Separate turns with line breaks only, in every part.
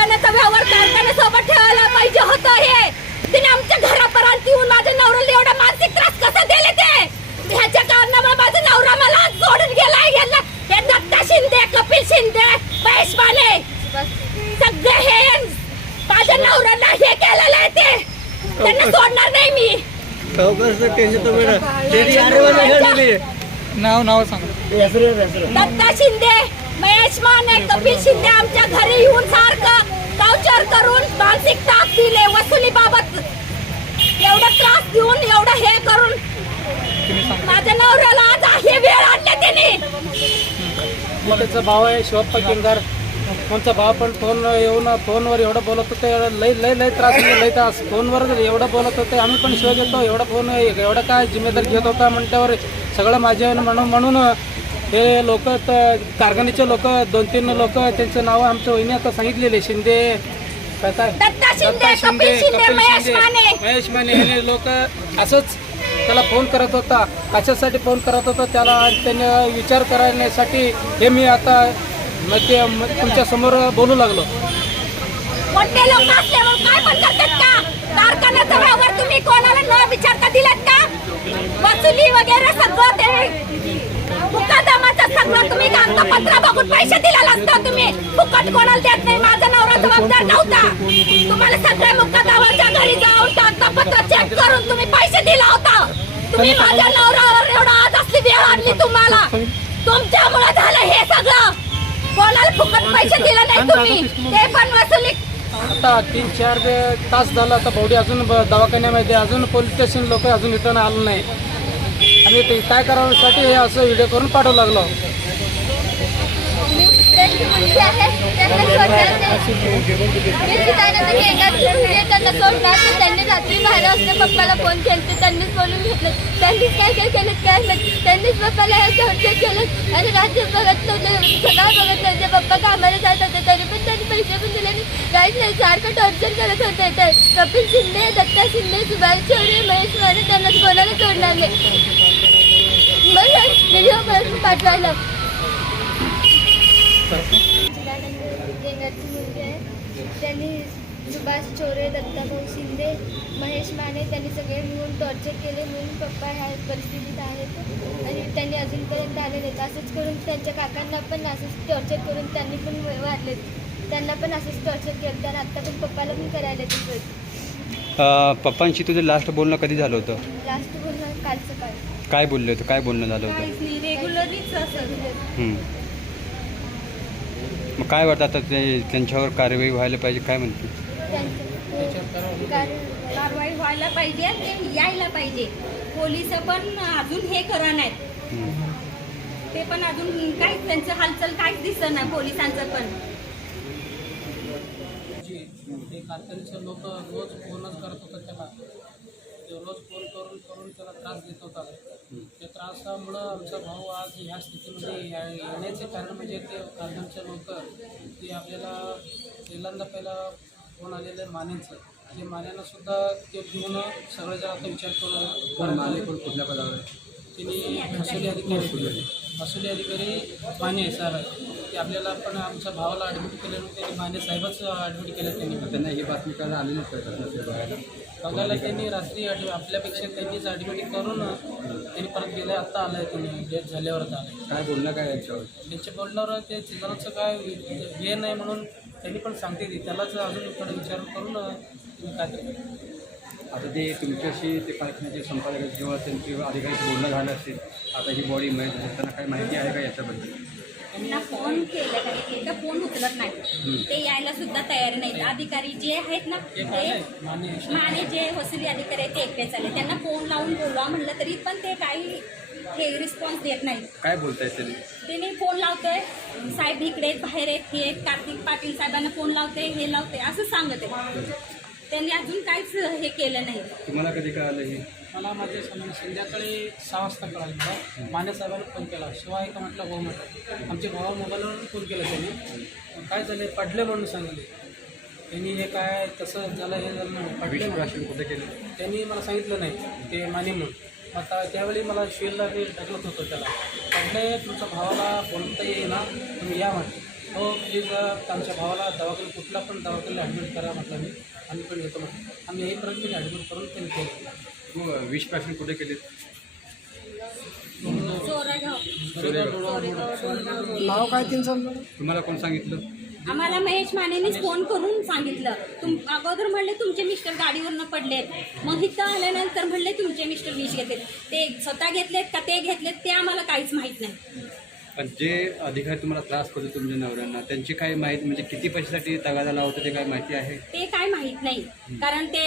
कारखान्याचा व्यवहार कारखान्यासोबत ठेवायला पाहिजे होतं हे. तिने आमच्या घरापर्यंत येऊन माझ्या नवऱ्याला एवढा मानसिक त्रास कसा दिले ते? ह्याच्या कारणामुळे माझा नवरा मला सोडून गेलाय. याला हे दत्ता शिंदे कपिल शिंदे महेश माने. सगळे हे माझ्या नवऱ्याला हे केलेलं आहे ते. त्यांना सोडणार नाही मी.
नाव नाव सांगा.
दत्ता शिंदे. महेश माने कपिल शिंदे आमच्या घरी येऊन सारखं टॉर्चर करून मानसिक ताप दिले. वसुली बाबत एवढा त्रास देऊन एवढं हे करून माझ्या नवऱ्याला आज हे वेळ आणले त्यांनी
त्याचा भाव आहे शिवप्पा किंगार. कोणचा भाव पण फोन येऊन फोनवर एवढं बोलत होते लय लय लय त्रास दिले, लय त्रास. फोनवर एवढं बोलत होते आम्ही पण शिव घेतो एवढा फोन एवढं काय जिम्मेदार घेत होता म्हटल्यावर सगळं माझे म्हणून म्हणून हे लोक कारखान्याचे लोक दोन तीन लोक त्यांचं नाव आमच्या वहिनी आता सांगितलेले शिंदे काय काय?
दत्ता शिंदे, कपिल शिंदे, महेश माने.
महेश माने हे लोक असंच त्याला फोन करत होता कशासाठी फोन करत होता त्याला आणि त्याने विचार करण्यासाठी हे मी आता तुमच्यासमोर बोलू लागलो.
मोठे लोक असल्यावर काय पण करतात का? कारखान्याचा व्यवहार तुम्ही कोणाला न विचारता दिलात का? वसुली वगैरे सगळं ते मुकादमाचं सगळं तुम्ही कागदपत्र बघून पैसे दिलेला असता तुम्ही. फुकट कोणाला देत नाही? माझा नवरा जबाबदार नव्हता. तुम्हाला सगळ्या मुकादमाच्या घरी जाऊन कागदपत्र चेक करून तुम्ही पैसे दिला होता. तुम्ही माझ्या नवऱ्यावर एवढा आज असली वेळ आणली तुम्हाला. तुमच्यामुळे झालं हे सगळं. कोणाला फुकट पैसे दिले नाही तुम्ही? ते पण वसुली
आता तीन चार तास झाला आता बॉडी अजून दवाखान्यामध्ये. अजून पोलीस स्टेशन लोक अजून रिटर्न आलं नाही. आणि ते काय करावसाठी हे असं व्हिडिओ करून पाठवू लागलो
त्यांची मुलगी आहे त्यांनी रात्री बारा असते पप्पाला फोन केला त्यांनीच बोलून घेतलं त्यांनीच काय काय केलं काय माहीत त्यांनीच पप्पाला हे टॉर्चर केलं आणि रात्री बघत नव्हतं सकाळ बघत नव्हते पप्पा कामाला जात होते तरी पण त्यांनी पैसे पण दिले नाही काहीच नाही सारखं टॉर्चर करत होते ते कपिल शिंदे दत्ता शिंदे सुभाष चौरे महेश माने त्यांना कोणाला सोडणार नाही व्हिडिओ पाठवायला. मुलगी आहे. त्यांनी सुभाष चोरे दत्ताभाऊ शिंदे महेश माने त्यांनी सगळे मिळून टॉर्चर केले म्हणून पप्पा ह्या परिस्थितीत आहेत. आणि त्यांनी अजूनपर्यंत आले नाहीत. असंच करून त्यांच्या काकांना पण असंच टॉर्चर करून त्यांनी पण वाढलेत त्यांना पण असंच टॉर्चर केलं. तर आत्ता पण पप्पाला पण करायला ते
अ, पप्पांशी तुझं लास्ट बोलणं कधी झालं होतं?
लास्ट बोलणं
काय बोलले होते? काय बोलणं झालं होतं?
रेग्युलरलीच असं
हं. मग काय वाटतं आता ते त्यांच्यावर कार्यवाही व्हायला पाहिजे? काय म्हणते?
त्यांचं कारण
कारवाई व्हायला पाहिजे आणि ते यायला पाहिजे. पोलीस पण अजून हे करा नाहीत.
हं.
ते पण अजून काहीच त्यांचं हालचाल काहीच दिसत नाही पोलिसांचं पण.
ते कारखान्याचे लोक रोज फोनच करत होते त्याला. ते रोज फोन करून करून त्याला त्रास देत होता. त्या त्रासामुळं आमचा भाऊ आज ह्या स्थितीमध्ये येण्याचे कारण म्हणजे ते कारखान्याचे लोक ते आपल्याला पहिल्यांदा पहिला फोन आलेलं आहे मानेचं. ते मान्यानं सुद्धा ते घेऊन सगळे जण आता विचार करून माने पण कुठल्या पदावर त्यांनी महसुली अधिकारी. महसुली अधिकारी माने आहे सर. ते आपल्याला पण आमच्या भावाला ॲडमिट केलं त्यांनी माने साहेबच ॲडमिट केलं त्यांनी. त्यांना ही बातमी कळायला आलेली बघायला. त्यांनी रात्री ॲड आपल्यापेक्षा त्यांनीच ॲडमिट करून त्यांनी परत गेले. आत्ता आलं आहे त्यांनी. डेथ झाल्यावर आलं काय बोलणं काय याच्यावर? त्यांच्या बोलण्यावर ते चित्राचं काय हे नाही म्हणून त्यांनी पण सांगते ती. त्यालाच अजून इकडे विचार करून काय
आता ते तुमच्याशी ते कारखान्याचे संपादक जेव्हा त्यांची अधिकाऱ्याशी बोलणं झालं असेल आता ही बॉडी माहीत त्यांना काय माहिती आहे का याच्याबद्दल?
त्यांना फोन केलं ते तर फोन उचलत नाही. ते यायला सुद्धा तयारी नाहीत. अधिकारी जे आहेत ना
ते
ते
माने
जे वसुली अधिकारी आहेत ते एकटेच आले त्यांना फोन लावून बोलवा म्हणलं तरी पण ते काही हे रिस्पॉन्स देत नाही
काय बोलताय तरी?
त्याने फोन लावतोय. साहेब इकडे आहेत, बाहेर आहेत हे कार्तिक पाटील साहेबांना फोन लावते हे लावते असं सांगत आहे. त्यांनी अजून काहीच हे केलं नाही.
तुम्हाला कधी कळालं हे?
मला माझे संबंध संध्याकाळी सहा वाजता कळालं माने साहेबांनी फोन केला. शिवाय का म्हटलं हो म्हटलं. आमच्या भावा मोबाईलवर फोन केला त्यांनी. काय झाले पडले म्हणून सांगितले. त्यांनी हे काय तसं झालं हे झालं नाही पडले
कुठे केलं?
त्यांनी मला सांगितलं नाही ते माने म्हणून. आता त्यावेळी मला शिवेलला मी ढकलत होतो त्याला. म्हटले तुमच्या भावाला बोलता येईना तुम्ही या म्हटलं हो प्लीज आमच्या भावाला दवाखान्यात कुठला पण दवाखान्याला ॲडमिट करा म्हटलं मी. आम्ही पण येतो म्हटलं. आम्ही येईपर्यंत त्यांनी ॲडमिट करून त्यांनी केलं.
तू विश्वासन कुठे केले
नाव काय त्यांचं?
तुम्हाला कोण सांगितलं?
आम्हाला महेश मानेनीच फोन करून सांगितलं. तुम अगोदर म्हणले तुमचे मिस्टर गाडीवरनं पडलेत. मग इथं आल्यानंतर म्हणले तुमचे मिस्टर विष घेतलेत ते स्वतः घेतलेत का ते घेतलेत ते आम्हाला काहीच माहीत नाही.
पण जे अधिकारी तुम्हाला त्रास करतो तुमच्या नवऱ्यांना त्यांची काय माहिती म्हणजे किती पैशासाठी तगादा लावतो ते काय माहिती आहे?
ते काय माहीत नाही. कारण ते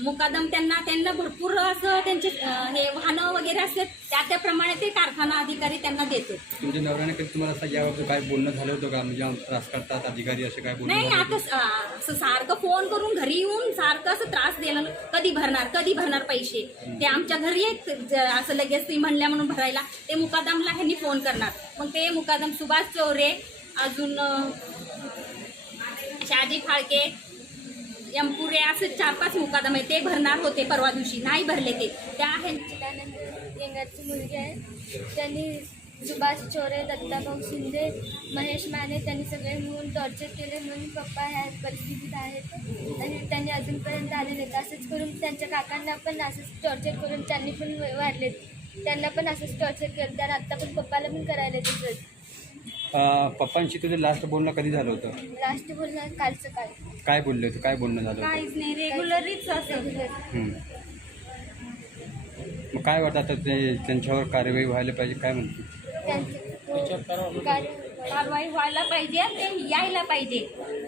मुकादम त्यांना त्यांना भरपूर असं त्यांचे अं, हे वाहनं वगैरे असतात त्या त्याप्रमाणे ते कारखाना अधिकारी त्यांना देते.
तुमच्या नवऱ्याने कधी तुम्हाला असं याबाबत काय बोलणं झालं होतं का? म्हणजे त्रास करतात अधिकारी असं काय बोलणं
नाही
झालं
आता स- अं, असं सारखं फोन करून घरी येऊन सारखं असं त्रास दिला कधी भरणार कधी भरणार पैसे? ते आमच्या घरी आहेत ज- असं लगेच ती म्हणल्या म्हणून भरायला ते मुकादमला ह्यांनी फोन करणार. मग ते मुकादम सुभाष चौरे अजून शाजी फाळके यमपुरे असे चार पाच मुकादम आहे ते भरणार होते परवा दिवशी नाही भरले ते. त्या ह्यांची
चिदानंद मुलगी आहे. त्यांनी सुभाष चोरे दत्ताभाऊ शिंदे महेश माने त्यांनी सगळे मिळून टॉर्चर केले म्हणून पप्पा ह्या परिस्थितीत आहेत. आणि त्यांनी अजूनपर्यंत आले नाहीत असंच करून त्यांच्या काकांना पण असंच टॉर्चर करून त्यांनी पण वाढलेत त्यांना पण असंच टॉर्चर केलं. तर आत्ता पण पप्पाला पण करायला तसंच
अं, पप्पांशी तुझं लास्ट बोलणं कधी झालं होतं?
लास्ट बोलणं काल सकाळी.
काय बोलले होते? काय बोलणं झालं होतं?
काहीच नाही. रेग्युलरीच असं.
हम्म. मग काय वाटतं आता ते त्यांच्यावर कारवाई व्हायला पाहिजे? काय म्हणते?
त्यांचे कार्य
कारवाई व्हायला पाहिजे ते यायला पाहिजे.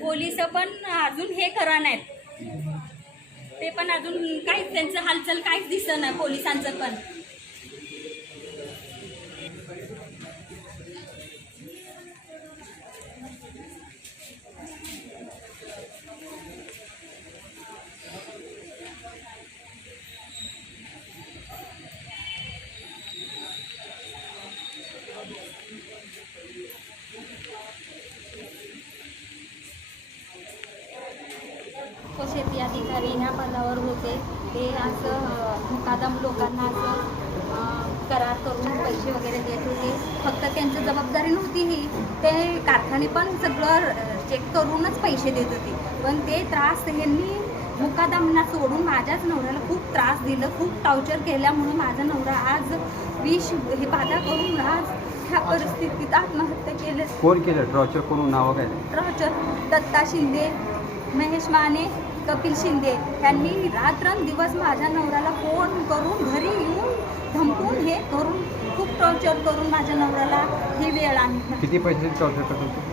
पोलीस पण अजून हे करा नाहीत. ते पण अजून काहीच त्यांचं हालचाल काहीच दिसत नाही पोलिसांचं पण.
मुकादम लोकांना असं करार करून पैसे वगैरे देत होते. फक्त त्यांची जबाबदारी नव्हती ही. ते कारखाने पण सगळं चेक करूनच पैसे देत होते. पण ते त्रास यांनी मुकादमना सोडून माझ्याच नवऱ्याला खूप त्रास दिलं खूप टॉर्चर केल्यामुळे माझा नवरा आज विष हे बाधा करून आज ह्या परिस्थितीत आत्महत्या केलं.
कोण केलं? ट्रॉचर कोण नावं काय?
राजर दत्ता शिंदे महेश माने कपिल शिंदे यांनी रात्रंदिवस माझ्या नवऱ्याला फोन करून घरी येऊन धमकून हे करून खूप टॉर्चर करून माझ्या नवऱ्याला ही वेळ आणली
किती पैसे टॉर्चर करत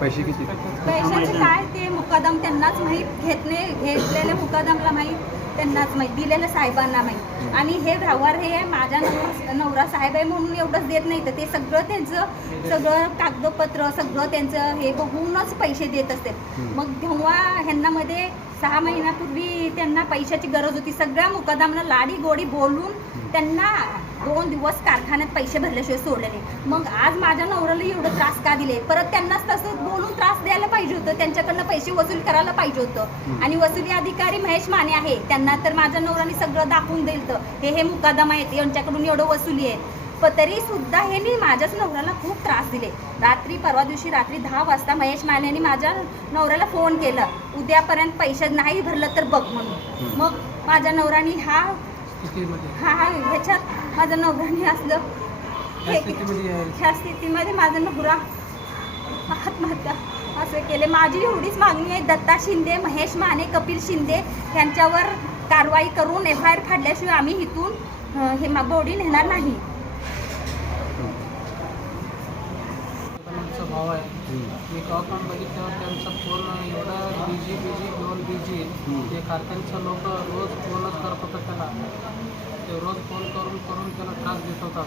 पैसे किती?
पैशाचे काय ते मुकादम त्यांनाच माहीत घेतले घेतलेले मुकादमला माहीत. त्यांनाच माहीत दिलेलं साहेबांना माहीत. आणि हे व्यवहार हे माझ्या नवरा नवरा साहेब आहे म्हणून एवढंच देत नाही तर ते सगळं त्यांचं सगळं कागदपत्र सगळं त्यांचं हे बघूनच पैसे देत असते. मग तेव्हा ह्यांना मध्ये सहा महिन्यापूर्वी त्यांना पैशाची गरज होती. सगळ्या मुकादमला लाडी गोडी बोलून त्यांना दोन दिवस कारखान्यात पैसे भरल्याशिवाय सोडले नाही. मग आज माझ्या नवऱ्याला एवढं त्रास का दिले? परत त्यांनाच तसं बोलून त्रास द्यायला पाहिजे होतं. त्यांच्याकडनं पैसे वसूल करायला पाहिजे होतं. आणि वसुली अधिकारी महेश माने आहे. त्यांना तर माझ्या नवऱ्याने सगळं दाखवून दिलं हे हे मुकादम आहेत. यांच्याकडून एवढं वसुली आहे पण तरी सुद्धा ह्यांनी माझ्याच नवऱ्याला खूप त्रास दिले. रात्री परवा दिवशी रात्री दहा वाजता महेश मानेने माझ्या नवऱ्याला फोन केला. उद्यापर्यंत पैसे नाही भरलं तर बघ म्हणून. मग माझ्या नवऱ्याने हा हा ह्याच्यात माझं नवऱ्याने असलं. हे. ह्या स्थितीमध्ये माझा नवरा आत्महत्या. असं केले. माझी एवढीच मागणी आहे. दत्ता शिंदे महेश माने कपिल शिंदे यांच्यावर कारवाई करून एफ आय आर फाडल्याशिवाय आम्ही इथून हे बॉडी नेणार नाही.
भाव आहे. मी बघितल्यावर त्यांचा फोन एवढा बिझी बिझी घेऊन बिझी ते कारखान्याचं लोक रोज फोनच करत होतं त्याला. ते रोज फोन करून त्रास देत होता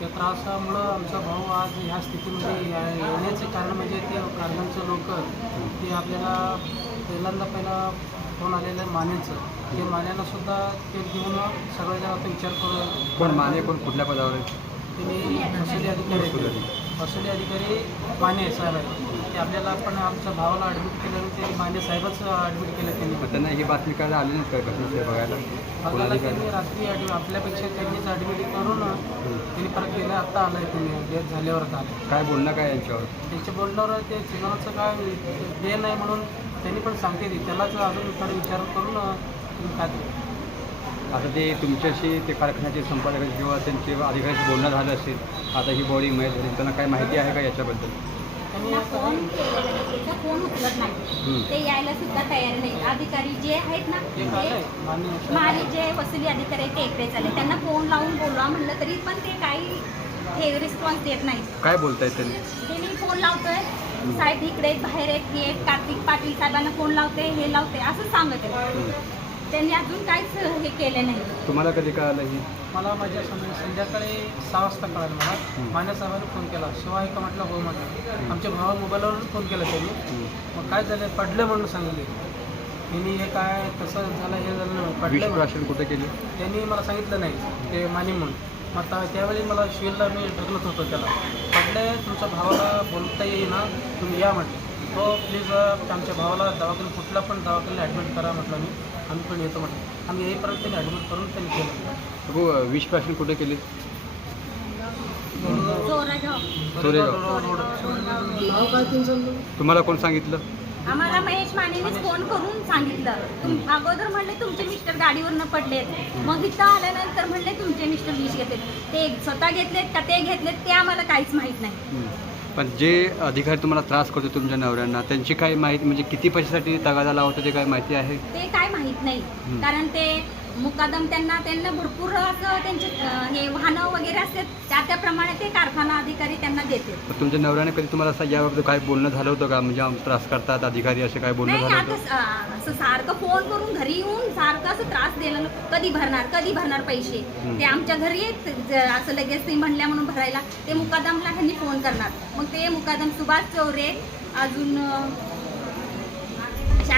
त्या त्रासामुळं आमचा भाऊ आज ह्या स्थितीमध्ये या- येण्याचे कारण म्हणजे ते कारखान्याचे लोक ते आपल्याला पहिल्यांदा पहिला फोन आलेलं आहे मानेचं. ते मान्यानं सुद्धा ते घेऊन सगळ्या जणांचा विचार करून
कोण माने कोण कुठल्या पदावर आहे?
महसुली अधिकारी आहेत. महसुली अधिकारी माने साहेब आहेत. ते आपल्याला आपण आमच्या भावाला ॲडमिट केलं ते माने साहेबच ॲडमिट केलं त्यांनी.
त्यांना ही बातमी काय आली नाही काय कसं बघायला?
त्यांनी रात्री ॲडमिट आपल्यापेक्षा त्यांनीच ॲडमिट करून त्यांनी परत गेलं आत्ता आलं आहे तुम्ही. डेथ झाल्यावर आलं
काय बोलणं काय यांच्यावर?
त्यांच्या बोलण्यावर ते चिन्हाचं काय हे नाही म्हणून त्यांनी पण सांगते ती. त्यालाच अजून थोडं विचार करून काय
आता ते तुमच्याशी ते कारखान्याचे संपादक किंवा त्यांचे अधिकाऱ्यांशी बोलणं झालं असेल आता ही बॉडी मयत झाली त्यांना काय माहिती आहे का याच्याबद्दल?
त्यांनी
फोन केलेला आहे, त्याचा फोन उचलत. नाही. ते यायला सुद्धा तयार नाही. अधिकारी जे आहेत ना
ते
मारे जे वसुली अधिकारी आहेत ते एकटे चालले. त्यांना फोन लावून बोलवा म्हणलं तरी पण ते काही हे रिस्पॉन्स देत नाही
काय बोलतायत त्यांनी
ते मी फोन लावतोय. साहेब इकडे आहेत, बाहेर आहेत. हे आहेत, कार्तिक पाटील साहेबांना फोन लावते हे लावते असं सांगत आहे त्यांनी अजून काहीच हे केलं नाही.
तुम्हाला कधी कळालं ही?
मला माझ्या सं- संध्याकाळी सहा वाजता कळालं मला. मान्य साहेबांनी फोन केला. शिवाय का म्हटलं हो म्हटलं. आमच्या भावा मोबाईलवरून फोन केला त्यांनी. मग काय झालं? पडलं म्हणून सांगितले. त्यांनी हे काय कसं झालं हे झालं नाही. पडलं म्हणून.
विश्वासन कुठे केली?
त्यांनी मला सांगितलं नाही. ते माने म्हणून. मग आता त्यावेळी मला शिवेलला मी ढकलत होतो त्याला. म्हटले तुमच्या भावाला बोलता येईना. तुम्ही या म्हटलं. हो प्लीज आमच्या भावाला दवाखान्यात कुठला पण दवाखान्यात ॲडमिट करा म्हटलं मी आम्ही पण येतो म्हटलं. आम्ही येईपर्यंत त्यांनी ॲडमिट करून त्यांनी केलं.
हो विश्वासन कुठे केली? तुम्हाला कोण सांगितलं?
आम्हाला महेश मानेनेच फोन करून सांगितलं. तुम अगोदर म्हणले तुमचे मिस्टर गाडीवरनं पडलेत. मग इथं आल्यानंतर म्हणले तुमचे मिस्टर विष घेतलेत ते स्वतः घेतलेत का ते घेतलेत ते आम्हाला काहीच माहीत नाही.
पण जे अधिकारी तुम्हाला त्रास करतो तुमच्या नवऱ्यांना त्यांची काय माहिती म्हणजे किती पैशासाठी तगादा लावतो ते काय माहिती आहे?
ते काय माहीत नाही. कारण ते मुकादम त्यांना त्यांना भरपूर असं त्यांचे अं, हे वाहनं वगैरे असतात त्या त्याप्रमाणे ते कारखाना अधिकारी त्यांना देते
तुमच्या नवऱ्याने कधी तुम्हाला असं याबाबत काय बोलणं झालं होतं का? म्हणजे त्रास करतात अधिकारी असे काय बोलणं
नाही
झालं
आता
होतं?
अं, असं सारखं फोन करून घरी येऊन सारखं असं त्रास दिला कधी भरणार कधी भरणार पैसे? ते आमच्या घरी येत ज- असं लगेच ते म्हणल्या म्हणून भरायला ते मुकादमला ह्यांनी फोन करणार. मग ते मुकादम सुभाष चौरे अजून अं,